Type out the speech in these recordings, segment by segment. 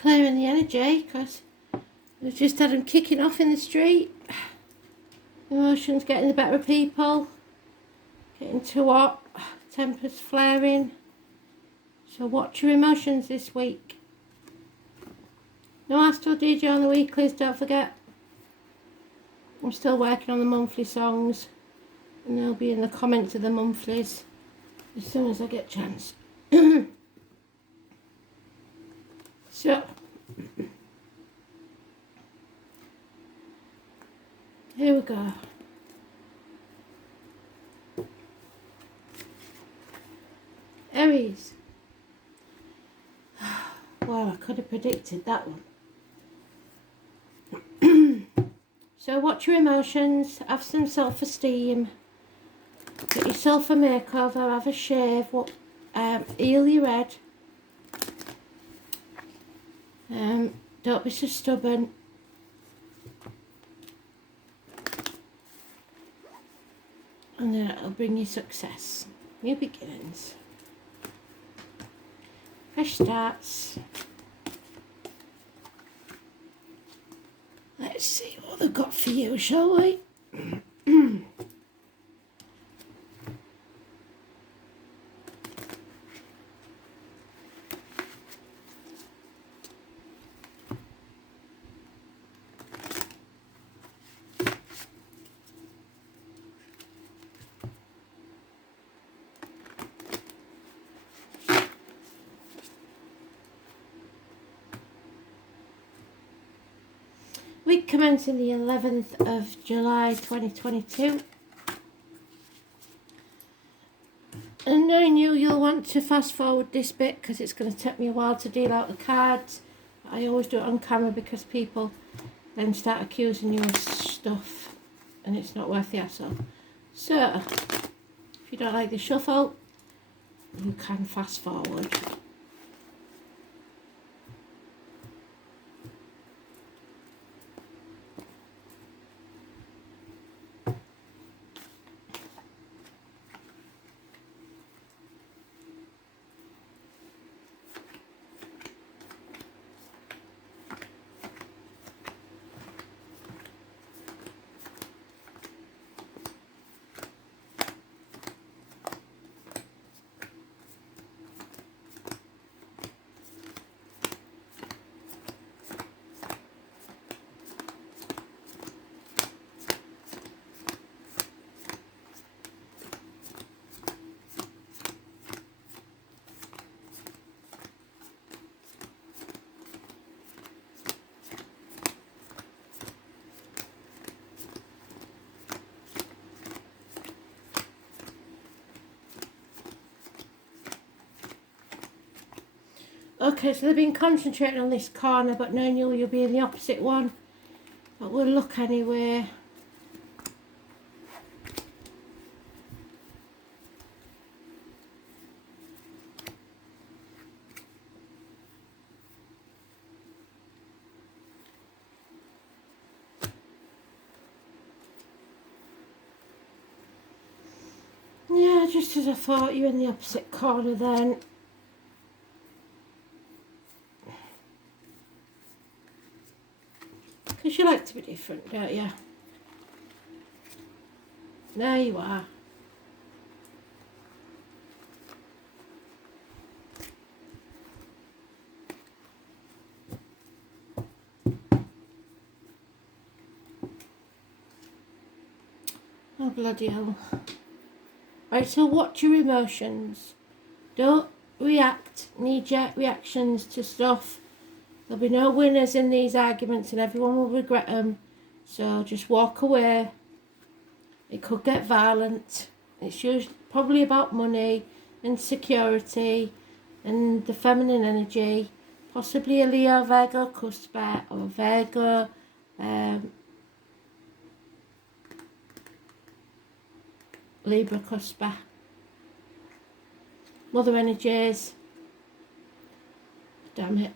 clearing the energy, because we've just had them kicking off in the street. Emotions getting the better of people, getting too hot, tempers flaring. So watch your emotions this week. No Astro DJ on the weeklies, don't forget. I'm still working on the monthly songs, and they'll be in the comments of the monthlies as soon as I get a chance. So, here we go. Aries. Well, I could have predicted that one. So watch your emotions, have some self-esteem, get yourself a makeover, have a shave, heal your head. Don't be so stubborn. And then it'll bring you success. New beginnings. Fresh starts. Let's see what they've got for you, shall we? Week commencing the 11th of July 2022. And knowing you, you'll want to fast forward this bit because it's going to take me a while to deal out the cards. I always do it on camera because people then start accusing you of stuff and it's not worth the hassle. So, if you don't like the shuffle, you can fast forward. Okay, so they've been concentrating on this corner, but knowing you'll be in the opposite one. But we'll look anyway. Yeah, just as I thought, you're in the opposite corner then. Because you like to be different, don't you? There you are. Oh, bloody hell. Right, so watch your emotions. Don't react, knee-jerk reactions to stuff. There'll be no winners in these arguments and everyone will regret them. So just walk away. It could get violent. It's usually probably about money and security and the feminine energy. Possibly a Leo, Virgo, Cuspa, or a Virgo, Libra, Cuspa. Mother energies. Damn it.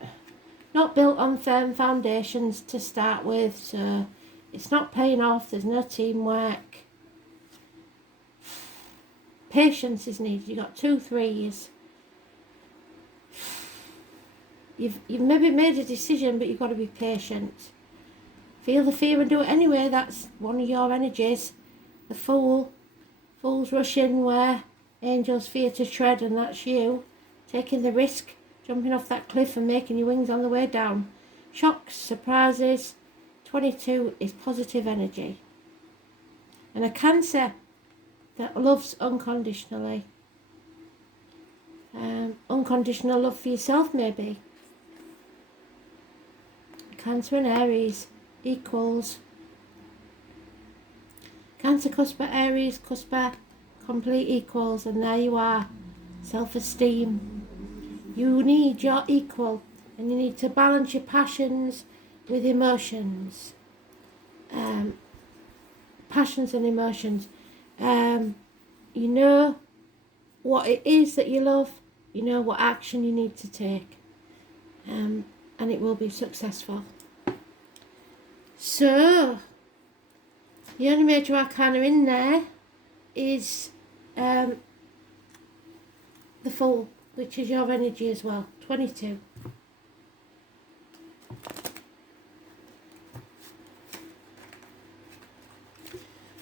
Not built on firm foundations to start with, so it's not paying off. There's no teamwork. Patience is needed. You've got 2 3s. You've maybe made a decision, but you've got to be patient. Feel the fear and do it anyway. That's one of your energies. The Fool. Fools rush in where angels fear to tread, and that's you. Taking the risk, jumping off that cliff and making your wings on the way down. Shocks, surprises. 22 is positive energy. And a Cancer that loves unconditionally. Unconditional love for yourself, maybe. Cancer and Aries equals. Cancer, cuspa, Aries, cuspa, complete equals, and there you are. Self-esteem. You need your equal, and you need to balance your passions with emotions. Passions and emotions. You know what it is that you love. You know what action you need to take. And it will be successful. So, the only major arcana in there is the Fool, which is your energy as well. 22.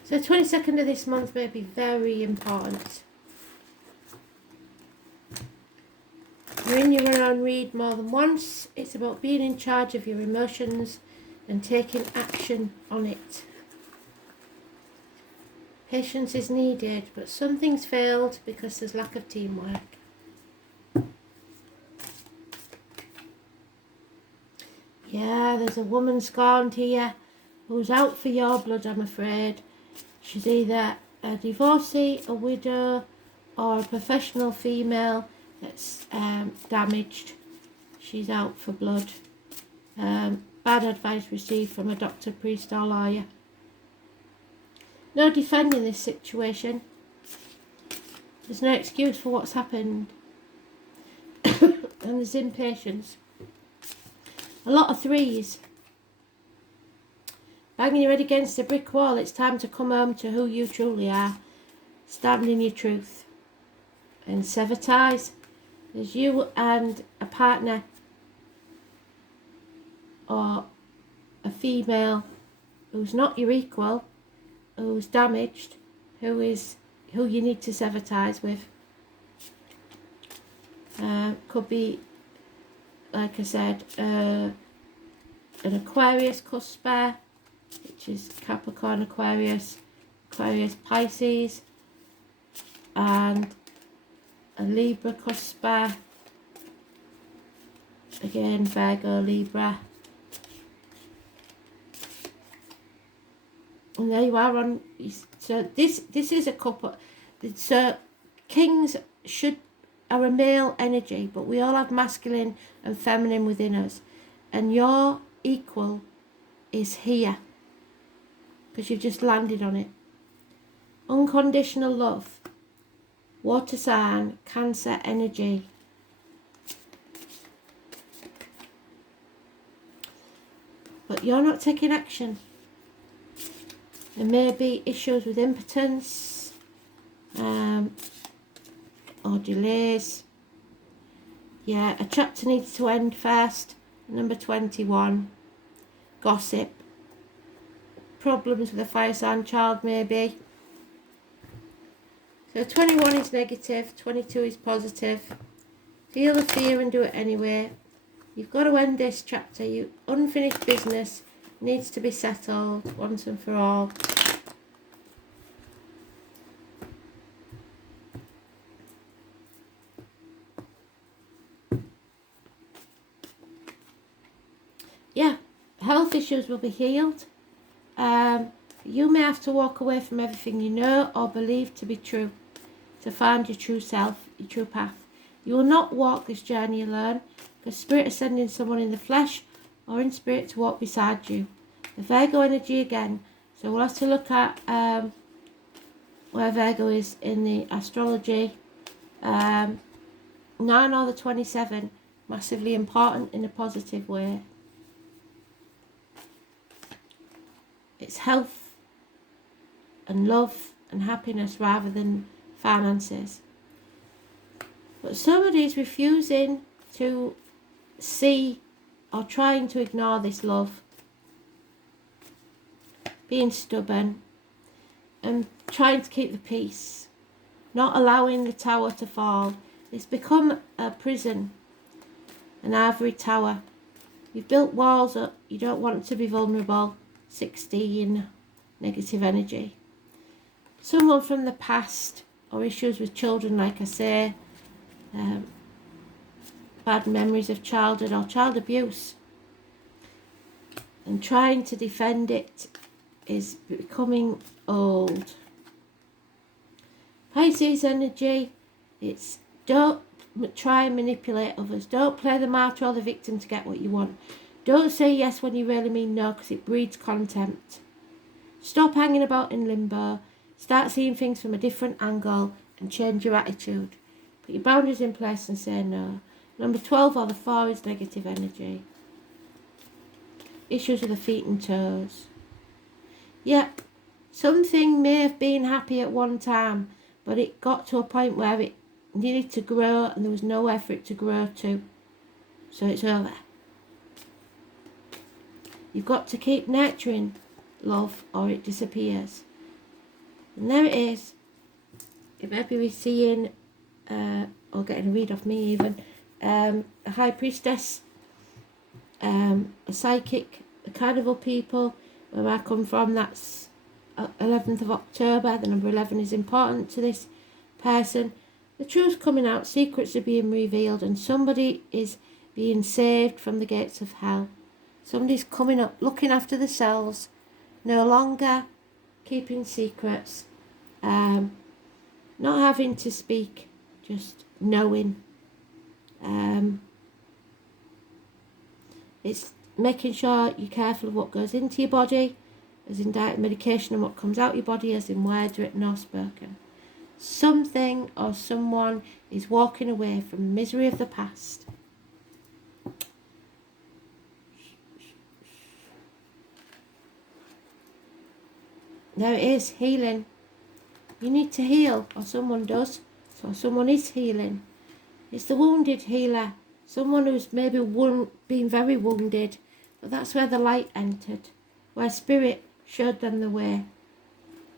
So 22nd of this month may be very important. You're in your own read more than once. It's about being in charge of your emotions and taking action on it. Patience is needed, but some things failed because there's lack of teamwork. Yeah, there's a woman scorned here who's out for your blood, I'm afraid. She's either a divorcee, a widow, or a professional female that's damaged. She's out for blood. Bad advice received from a doctor, priest, or lawyer. No defending this situation. There's no excuse for what's happened. And there's impatience. A lot of threes. Banging your head against a brick wall. It's time to come home to who you truly are. Stand in your truth. And sever ties. There's you and a partner or a female who's not your equal, who's damaged, who you need to sever ties with. Could be, like I said, an Aquarius cuspa, which is Capricorn, Aquarius, Aquarius, Pisces, and a Libra cuspa, again Virgo, Libra. And there you are on. So this is a couple. So kings are a male energy, but we all have masculine and feminine within us, and your equal is here because you've just landed on it. Unconditional love, water sign, Cancer energy. But you're not taking action. There may be issues with impotence or delays. Yeah, a chapter needs to end first. Number 21. Gossip. Problems with a fire sign child maybe. So 21 is negative, 22 is positive. Feel the fear and do it anyway. You've got to end this chapter. Unfinished business needs to be settled once and for all. Yeah, health issues will be healed. You may have to walk away from everything you know or believe to be true to find your true self, your true path. You will not walk this journey alone, because Spirit is sending someone in the flesh or in spirit to walk beside you. The Virgo energy again. So we'll have to look at where Virgo is in the astrology. 9 or the 27, massively important in a positive way. It's health and love and happiness rather than finances. But somebody is refusing to see or trying to ignore this love, being stubborn and trying to keep the peace, not allowing the tower to fall. It's become a prison, an ivory tower. You've built walls up, you don't want to be vulnerable. 16, negative energy. Someone from the past or issues with children, like I say, bad memories of childhood or child abuse, and trying to defend it is becoming old. Pisces energy, it's don't try and manipulate others. Don't play the martyr or the victim to get what you want. Don't say yes when you really mean no, because it breeds contempt. Stop hanging about in limbo. Start seeing things from a different angle and change your attitude. Put your boundaries in place and say no. Number 12 or the 4 is negative energy. Issues with the feet and toes. Yep, something may have been happy at one time, but it got to a point where it needed to grow and there was nowhere for it to grow to. So it's over. You've got to keep nurturing love or it disappears. And there it is. It may be seeing, or getting a read off me even, a high priestess, a psychic, a carnival people. Where I come from, that's 11th of October. The number 11 is important to this person. The truth's coming out, secrets are being revealed, and somebody is being saved from the gates of hell. Somebody's coming up, looking after themselves, no longer keeping secrets, not having to speak, just knowing. It's making sure you're careful of what goes into your body, as in diet and medication, and what comes out your body, as in words written or spoken. Something or someone is walking away from the misery of the past. There it is, healing. You need to heal, or someone does, so someone is healing. It's the wounded healer, someone who's maybe been very wounded, but that's where the light entered, where spirit showed them the way.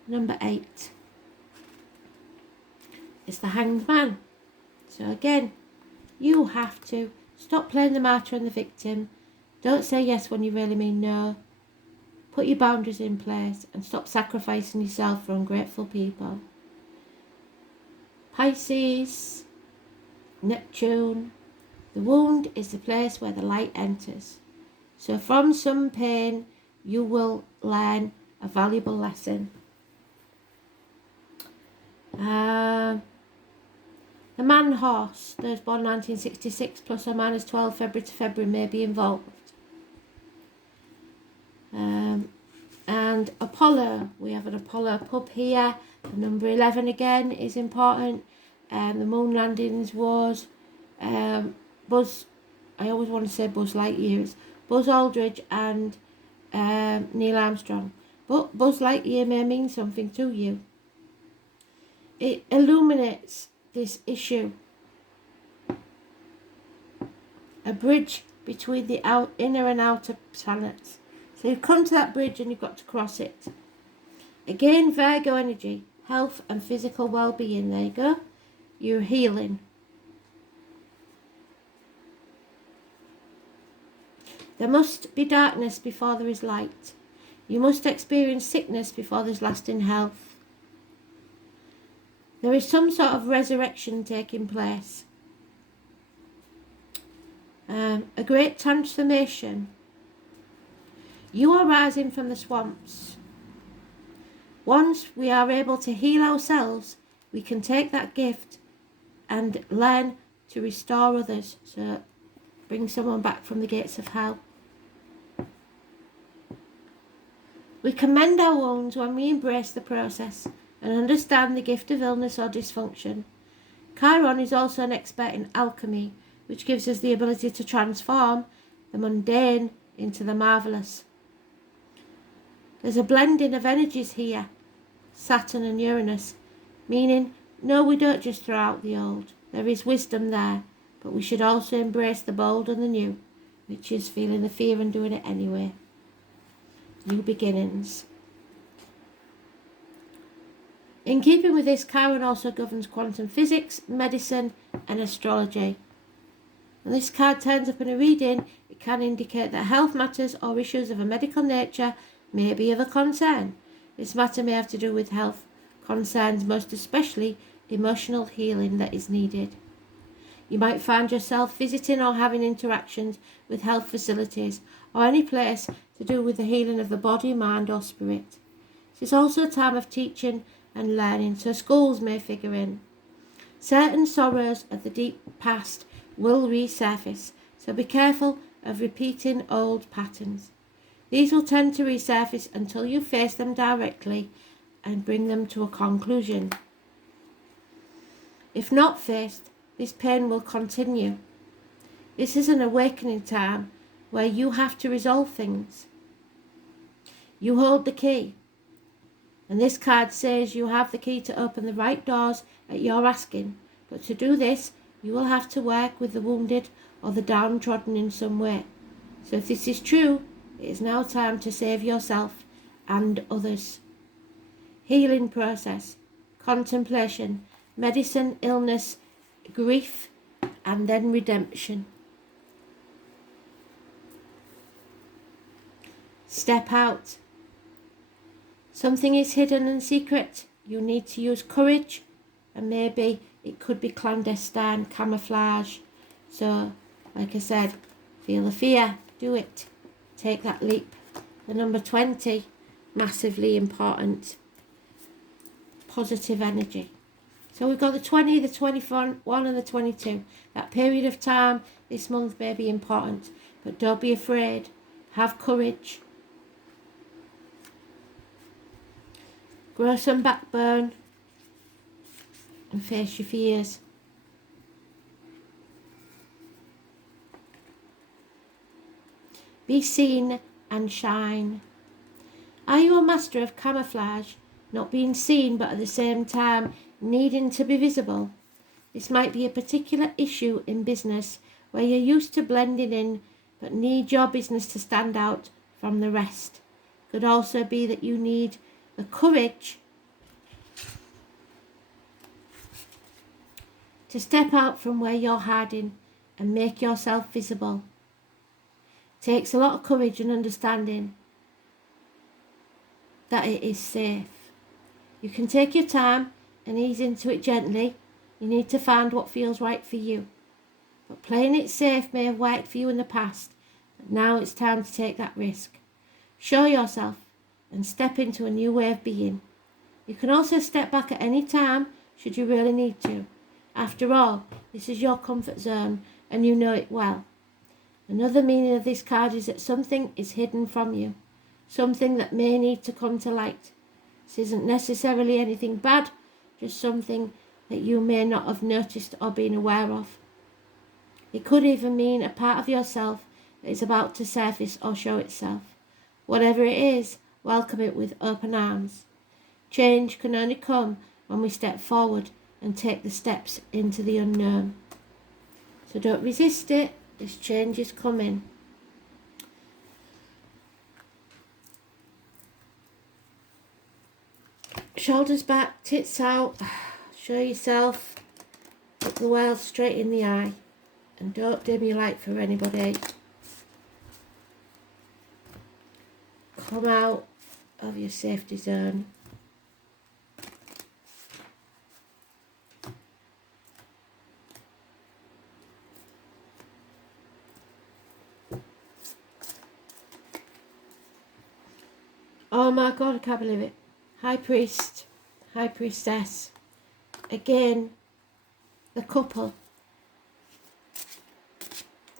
Number 8. It's the Hanged Man. So again, you have to stop playing the martyr and the victim. Don't say yes when you really mean no. Put your boundaries in place and stop sacrificing yourself for ungrateful people. Pisces, Neptune. The wound is the place where the light enters. So from some pain, you will learn a valuable lesson. The man horse, those born 1966 plus or minus 12 February to February may be involved. And Apollo, we have an Apollo pub here. The number 11 again is important. The moon landings was Buzz, I always want to say Buzz Lightyear, it's Buzz Aldridge and Neil Armstrong. But Buzz Lightyear may mean something to you. It illuminates this issue. A bridge between the inner and outer planets. So you've come to that bridge and you've got to cross it. Again, Virgo energy, health and physical well-being. There you go. You're healing. There must be darkness before there is light. You must experience sickness before there's lasting health. There is some sort of resurrection taking place. A great transformation. You are rising from the swamps. Once we are able to heal ourselves, we can take that gift and learn to restore others. So bring someone back from the gates of hell. We can mend our wounds when we embrace the process and understand the gift of illness or dysfunction. Chiron is also an expert in alchemy, which gives us the ability to transform the mundane into the marvellous. There's a blending of energies here, Saturn and Uranus, meaning, no, we don't just throw out the old. There is wisdom there, but we should also embrace the bold and the new, which is feeling the fear and doing it anyway. New beginnings. In keeping with this, Chiron also governs quantum physics, medicine and astrology. When this card turns up in a reading, it can indicate that health matters or issues of a medical nature may be of a concern. This matter may have to do with health concerns, most especially emotional healing that is needed. You might find yourself visiting or having interactions with health facilities or any place to do with the healing of the body, mind or spirit. It is also a time of teaching and learning, so schools may figure in. Certain sorrows of the deep past will resurface, so be careful of repeating old patterns. These will tend to resurface until you face them directly and bring them to a conclusion. If not faced, this pain will continue. This is an awakening time where you have to resolve things. You hold the key, and this card says you have the key to open the right doors at your asking, but to do this, you will have to work with the wounded or the downtrodden in some way. So if this is true, it is now time to save yourself and others. Healing process, contemplation, medicine, illness, grief, and then redemption. Step out. Something is hidden and secret. You need to use courage, and maybe it could be clandestine, camouflage. So, like I said, feel the fear, do it. Take that leap. The number 20, massively important. Positive energy. So we've got the 20, the 21 and the 22. That period of time this month may be important, but don't be afraid. Have courage. Grow some backbone and face your fears. Be seen and shine. Are you a master of camouflage, not being seen but at the same time needing to be visible? This might be a particular issue in business where you're used to blending in but need your business to stand out from the rest. Could also be that you need the courage to step out from where you're hiding and make yourself visible. It takes a lot of courage and understanding that it is safe. You can take your time and ease into it gently. You need to find what feels right for you. But playing it safe may have worked for you in the past, but now it's time to take that risk. Show yourself and step into a new way of being. You can also step back at any time should you really need to. After all, this is your comfort zone and you know it well. Another meaning of this card is that something is hidden from you, something that may need to come to light. This isn't necessarily anything bad, just something that you may not have noticed or been aware of. It could even mean a part of yourself that is about to surface or show itself. Whatever it is, welcome it with open arms. Change can only come when we step forward and take the steps into the unknown. So don't resist it, this change is coming. Shoulders back, tits out, show yourself, look the world straight in the eye, and don't dim your light for anybody. Come out of your safety zone. Oh my God, I can't believe it. High Priest, High Priestess. Again, the couple.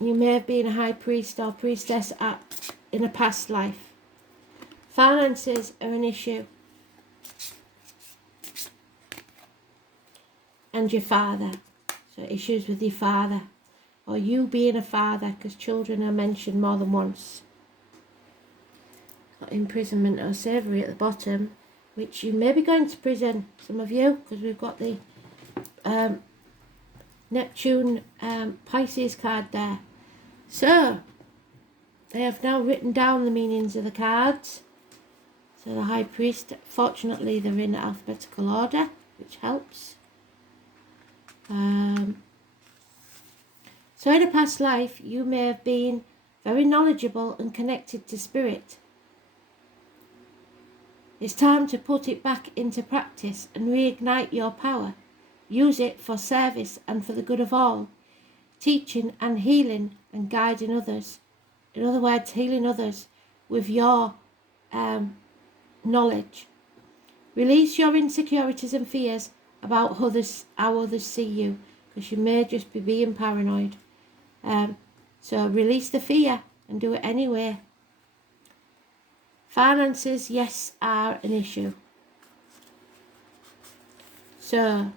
You may have been a High Priest or Priestess in a past life. Finances are an issue. And your father. So issues with your father. Or you being a father, because children are mentioned more than once. Got imprisonment or slavery at the bottom, which you may be going to prison, some of you, because we've got the Neptune Pisces card there. So, I have now written down the meanings of the cards. So the High Priest, fortunately they're in alphabetical order, which helps. So in a past life, you may have been very knowledgeable and connected to spirit. It's time to put it back into practice and reignite your power. Use it for service and for the good of all, teaching and healing and guiding others. In other words, healing others with your knowledge. Release your insecurities and fears about how others see you, because you may just be being paranoid. So release the fear and do it anyway. Finances, yes, are an issue. So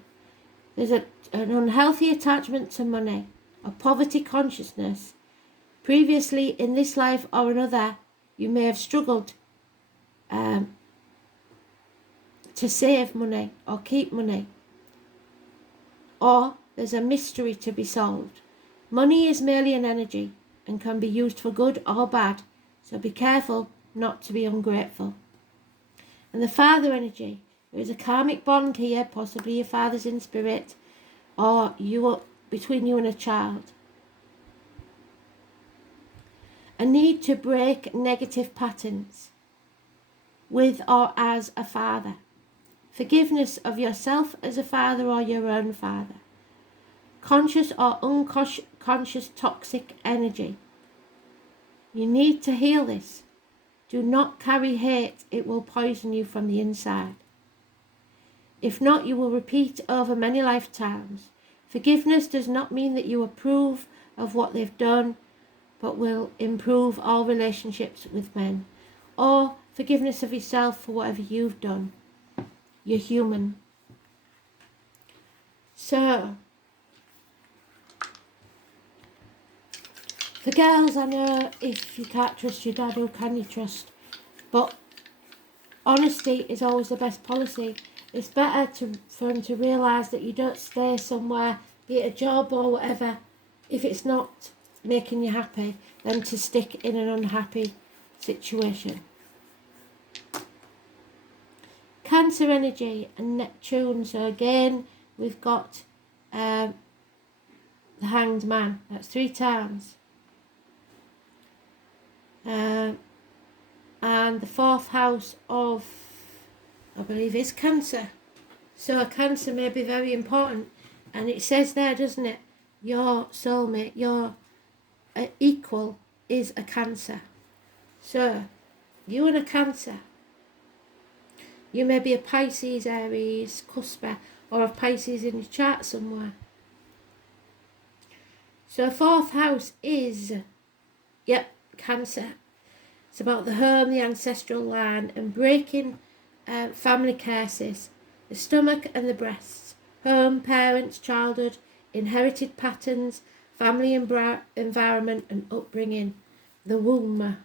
there's an unhealthy attachment to money, a poverty consciousness. Previously in this life or another, you may have struggled to save money or keep money. Or there's a mystery to be solved. Money is merely an energy and can be used for good or bad, so be careful not to be ungrateful. And the father energy, there is a karmic bond here, possibly your father's in spirit, or between you and a child. A need to break negative patterns with or as a father. Forgiveness of yourself as a father or your own father. Conscious or unconscious toxic energy. You need to heal this. Do not carry hate, it will poison you from the inside. If not, you will repeat over many lifetimes. Forgiveness does not mean that you approve of what they've done, but will improve all relationships with men. Or forgiveness of yourself for whatever you've done. You're human. So, for girls, I know if you can't trust your dad, who can you trust? But honesty is always the best policy. It's better for them to realise that you don't stay somewhere, be it a job or whatever, if it's not making you happy, than to stick in an unhappy situation. Cancer energy and Neptune. So again, we've got the Hanged Man. That's 3 times. And the 4th house of, I believe, is Cancer. So a Cancer may be very important. And it says there, doesn't it? Your soulmate, your equal is a Cancer. So, you and a Cancer. You may be a Pisces, Aries, Cusper, or a Pisces in your chart somewhere. So 4th house is, Cancer. It's about the home, the ancestral line, and breaking family curses, the stomach and the breasts, home, parents, childhood, inherited patterns, family environment and upbringing, the womb.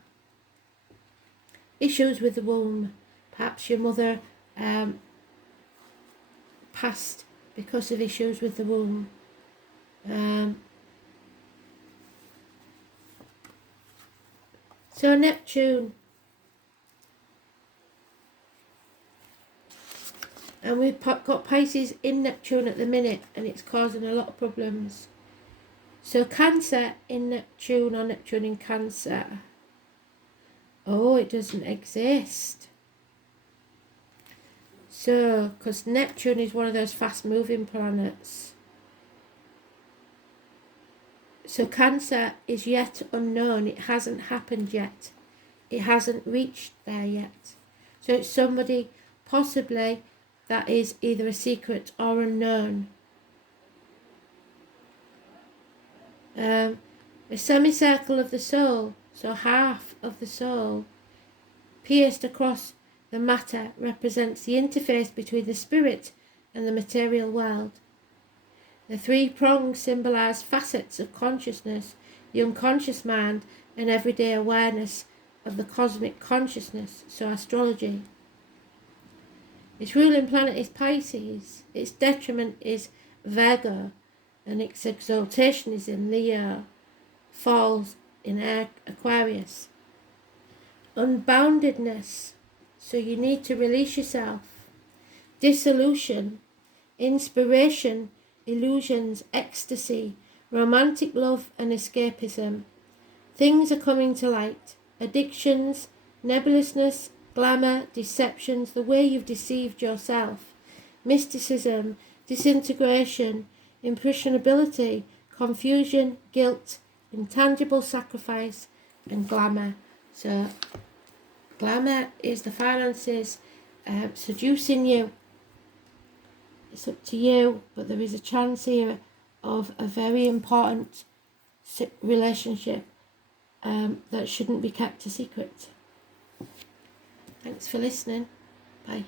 Issues with the womb. Perhaps your mother passed because of issues with the womb. So Neptune. And we've got Pisces in Neptune at the minute, and it's causing a lot of problems. So Cancer in Neptune, or Neptune in Cancer. Oh, it doesn't exist. So, because Neptune is one of those fast-moving planets. So Cancer is yet unknown. It hasn't happened yet. It hasn't reached there yet. So it's somebody possibly that is either a secret or unknown. A semicircle of the soul, so half of the soul, pierced across the matter, represents the interface between the spirit and the material world. The 3 prongs symbolise facets of consciousness, the unconscious mind, and everyday awareness of the cosmic consciousness, so astrology. Its ruling planet is Pisces, its detriment is Virgo, and its exaltation is in Leo, falls in Aquarius. Unboundedness, so you need to release yourself. Dissolution, inspiration, illusions, ecstasy, romantic love and escapism. Things are coming to light. Addictions, nebulousness, glamour, deceptions, the way you've deceived yourself. Mysticism, disintegration, impressionability, confusion, guilt, intangible sacrifice, and glamour. So, glamour is the finances seducing you. It's up to you, but there is a chance here of a very important relationship that shouldn't be kept a secret. Thanks for listening. Bye.